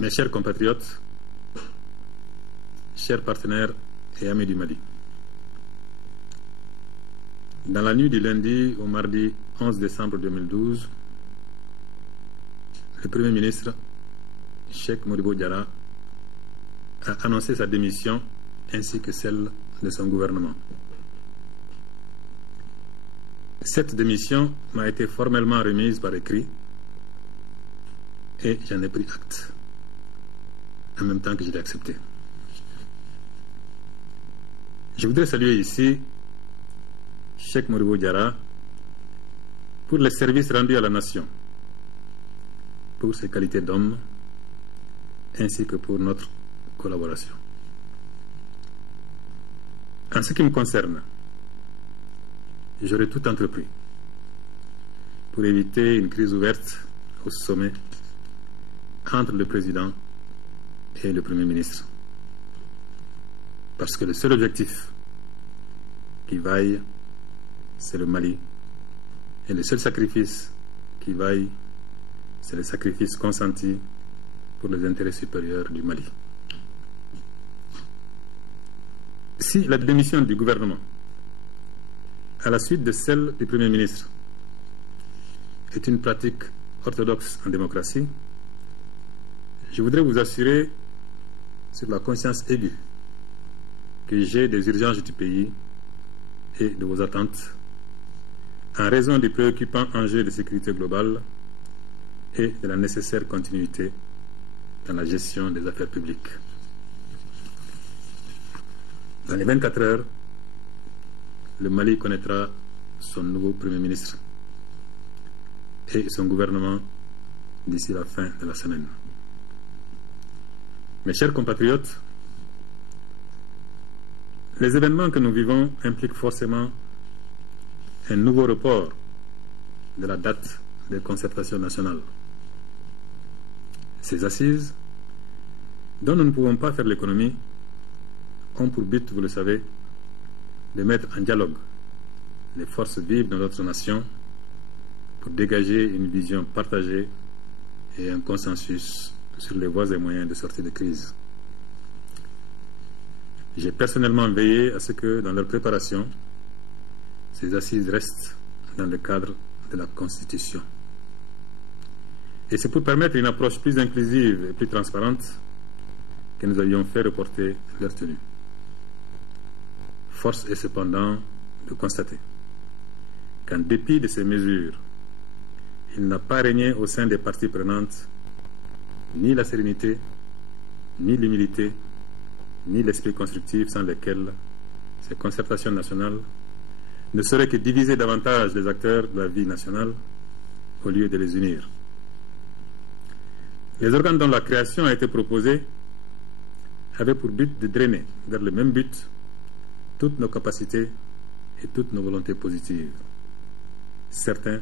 Mes chers compatriotes, chers partenaires et amis du Mali, dans la nuit du lundi au mardi 11 décembre 2012, le Premier ministre, Cheikh Modibo Diarra, a annoncé sa démission ainsi que celle de son gouvernement. Cette démission m'a été formellement remise par écrit et j'en ai pris acte, en même temps que je l'ai accepté. Je voudrais saluer ici Cheikh Modibo Diarra pour les services rendus à la nation, pour ses qualités d'homme, ainsi que pour notre collaboration. En ce qui me concerne, j'aurai tout entrepris pour éviter une crise ouverte au sommet entre le président et le Premier ministre. Parce que le seul objectif qui vaille, c'est le Mali. Et le seul sacrifice qui vaille, c'est le sacrifice consenti pour les intérêts supérieurs du Mali. Si la démission du gouvernement, à la suite de celle du Premier ministre, est une pratique orthodoxe en démocratie, je voudrais vous assurer sur la conscience aiguë que j'ai des urgences du pays et de vos attentes en raison du préoccupant enjeu de sécurité globale et de la nécessaire continuité dans la gestion des affaires publiques. Dans les 24 heures, le Mali connaîtra son nouveau Premier ministre et son gouvernement d'ici la fin de la semaine. Mes chers compatriotes, les événements que nous vivons impliquent forcément un nouveau report de la date des concertations nationales. Ces assises, dont nous ne pouvons pas faire l'économie, ont pour but, vous le savez, de mettre en dialogue les forces vives de notre nation pour dégager une vision partagée et un consensus sur les voies et moyens de sortie de crise. J'ai personnellement veillé à ce que, dans leur préparation, ces assises restent dans le cadre de la Constitution. Et c'est pour permettre une approche plus inclusive et plus transparente que nous avions fait reporter leur tenue. Force est cependant de constater qu'en dépit de ces mesures, il n'a pas régné au sein des parties prenantes ni la sérénité, ni l'humilité, ni l'esprit constructif sans lesquels ces concertations nationales ne seraient que diviser davantage les acteurs de la vie nationale au lieu de les unir. Les organes dont la création a été proposée avaient pour but de drainer vers le même but toutes nos capacités et toutes nos volontés positives. Certains,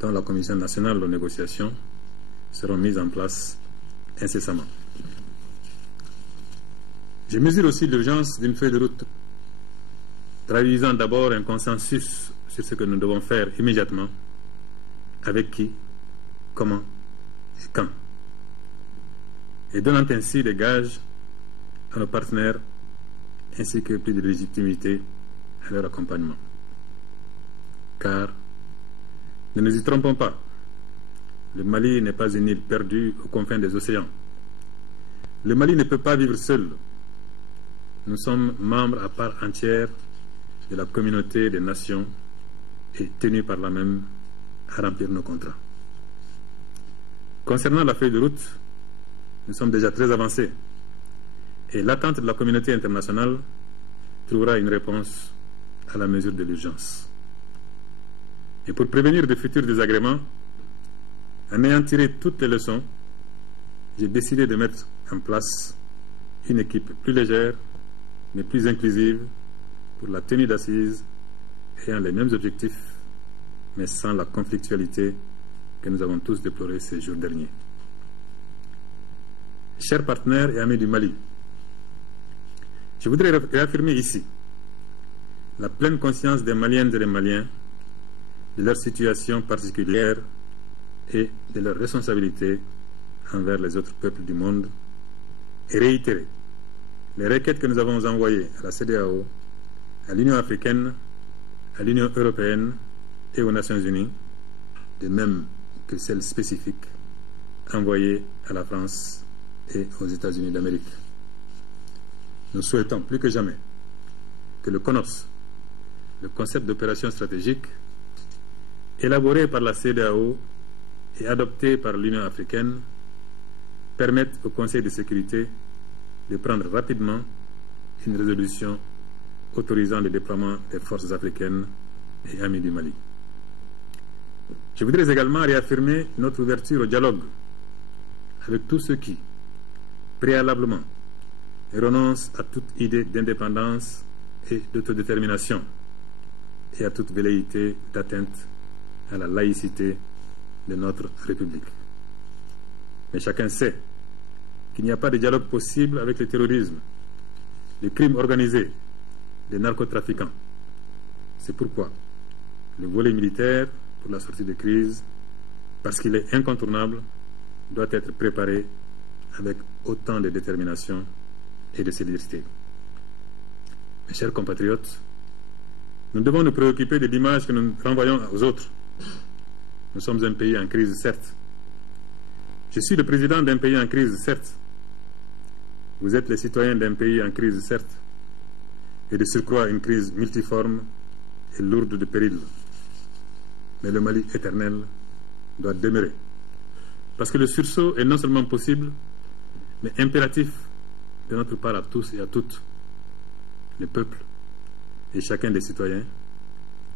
dont la Commission nationale de négociation, seront mis en place incessamment. Je mesure aussi l'urgence d'une feuille de route traduisant d'abord un consensus sur ce que nous devons faire immédiatement, avec qui, comment et quand, et donnant ainsi des gages à nos partenaires ainsi que plus de légitimité à leur accompagnement. Car, ne nous y trompons pas, le Mali n'est pas une île perdue aux confins des océans. Le Mali ne peut pas vivre seul. Nous sommes membres à part entière de la communauté des nations et tenus par là même à remplir nos contrats. Concernant la feuille de route, nous sommes déjà très avancés et l'attente de la communauté internationale trouvera une réponse à la mesure de l'urgence. Et pour prévenir de futurs désagréments, en ayant tiré toutes les leçons, j'ai décidé de mettre en place une équipe plus légère, mais plus inclusive, pour la tenue d'assises ayant les mêmes objectifs, mais sans la conflictualité que nous avons tous déplorée ces jours derniers. Chers partenaires et amis du Mali, je voudrais réaffirmer ici la pleine conscience des Maliennes et des Maliens de leur situation particulière et de leurs responsabilités envers les autres peuples du monde et réitérer les requêtes que nous avons envoyées à la CEDEAO, à l'Union africaine, à l'Union européenne et aux Nations unies, de même que celles spécifiques envoyées à la France et aux États-Unis d'Amérique. Nous souhaitons plus que jamais que le CONOPS, le concept d'opération stratégique, élaboré par la CEDEAO et adopté par l'Union africaine, permette au Conseil de sécurité de prendre rapidement une résolution autorisant le déploiement des forces africaines et amies du Mali. Je voudrais également réaffirmer notre ouverture au dialogue avec tous ceux qui, préalablement, renoncent à toute idée d'indépendance et d'autodétermination et à toute velléité d'atteinte à la laïcité de notre République. Mais chacun sait qu'il n'y a pas de dialogue possible avec le terrorisme, le crime organisé, les narcotrafiquants. C'est pourquoi le volet militaire pour la sortie de crise, parce qu'il est incontournable, doit être préparé avec autant de détermination et de célérité. Mes chers compatriotes, nous devons nous préoccuper de l'image que nous renvoyons aux autres. Nous sommes un pays en crise, certes. Je suis le président d'un pays en crise, certes. Vous êtes les citoyens d'un pays en crise, certes. Et de surcroît une crise multiforme et lourde de périls. Mais le Mali éternel doit demeurer. Parce que le sursaut est non seulement possible, mais impératif de notre part à tous et à toutes, le peuple et chacun des citoyens,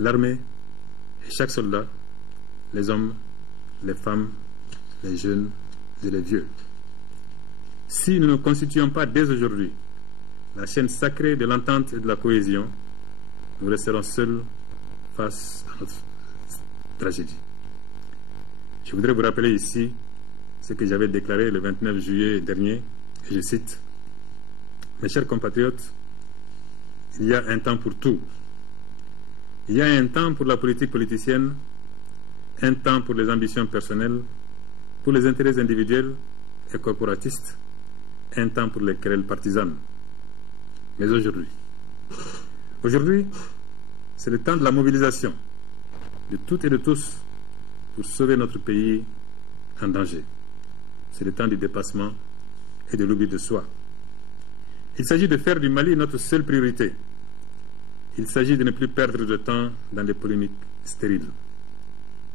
l'armée et chaque soldat, les hommes, les femmes, les jeunes et les vieux. Si nous ne constituons pas dès aujourd'hui la chaîne sacrée de l'entente et de la cohésion, nous resterons seuls face à notre tragédie. Je voudrais vous rappeler ici ce que j'avais déclaré le 29 juillet dernier, et je cite: « Mes chers compatriotes, il y a un temps pour tout. Il y a un temps pour la politique politicienne, un temps pour les ambitions personnelles, pour les intérêts individuels et corporatistes, un temps pour les querelles partisanes. Mais aujourd'hui, c'est le temps de la mobilisation de toutes et de tous pour sauver notre pays en danger. C'est le temps du dépassement et de l'oubli de soi. Il s'agit de faire du Mali notre seule priorité. Il s'agit de ne plus perdre de temps dans des polémiques stériles.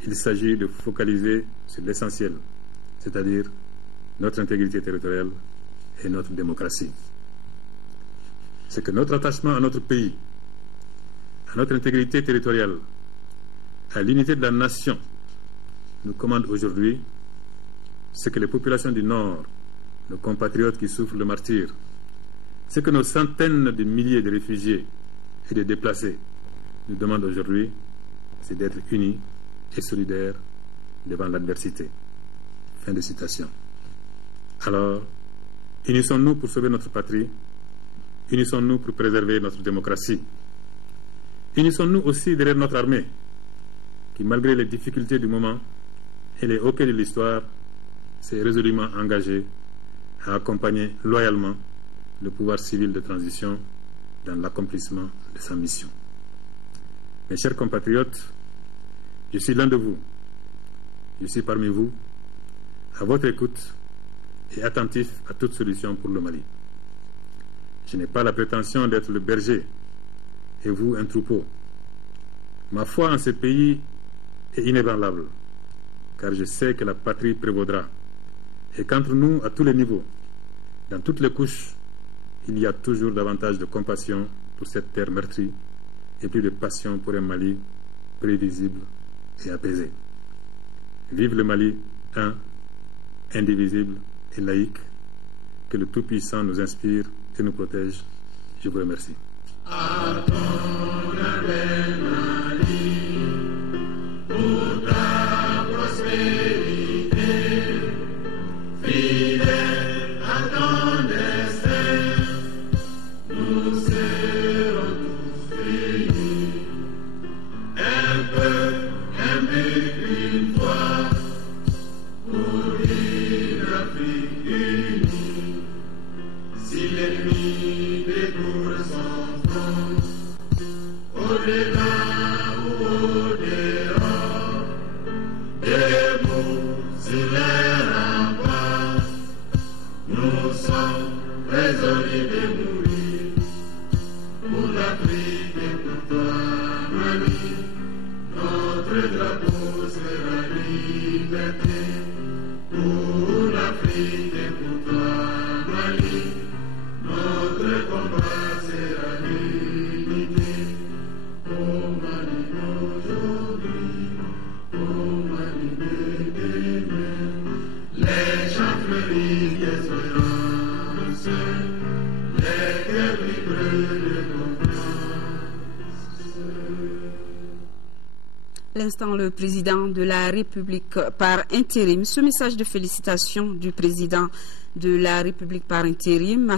Il s'agit de focaliser sur l'essentiel, c'est-à-dire notre intégrité territoriale et notre démocratie. C'est que notre attachement à notre pays, à notre intégrité territoriale, à l'unité de la nation, nous commande aujourd'hui ce que les populations du Nord, nos compatriotes qui souffrent le martyre, ce que nos centaines de milliers de réfugiés et de déplacés nous demandent aujourd'hui, c'est d'être unis et solidaires devant l'adversité. » Fin de citation. Alors, unissons-nous pour sauver notre patrie, unissons-nous pour préserver notre démocratie. Unissons-nous aussi derrière notre armée, qui malgré les difficultés du moment et les hoquets de l'histoire, s'est résolument engagé à accompagner loyalement le pouvoir civil de transition dans l'accomplissement de sa mission. Mes chers compatriotes, je suis l'un de vous. Je suis parmi vous, à votre écoute et attentif à toute solution pour le Mali. Je n'ai pas la prétention d'être le berger et vous un troupeau. Ma foi en ce pays est inébranlable, car je sais que la patrie prévaudra et qu'entre nous, à tous les niveaux, dans toutes les couches, il y a toujours davantage de compassion pour cette terre meurtrie et plus de passion pour un Mali prévisible et apaisé. Vive le Mali, un, indivisible et laïque, que le Tout-Puissant nous inspire et nous protège. Je vous remercie. Pour ta prospérité, fidèle à ton destin, nous serons tous bénis. Un peuple, un but, une foi, pour une Afrique unie. Si l'ennemi découvre son front, au-delà ou au-dehors, debout sur les remparts, nous sommes résolus de mourir pour l'Afrique et pour toi, Mali. Notre drapeau sera liberté pour l'Afrique et pour toi, Mali. Notre combat sera l'unité. Oh Mali d'aujourd'hui, oh Mali de demain, les champs fleuris d'espérance, les cœurs vibrent de confiance. L'instant, le président de la République par intérim. Ce message de félicitations du président de la République par intérim a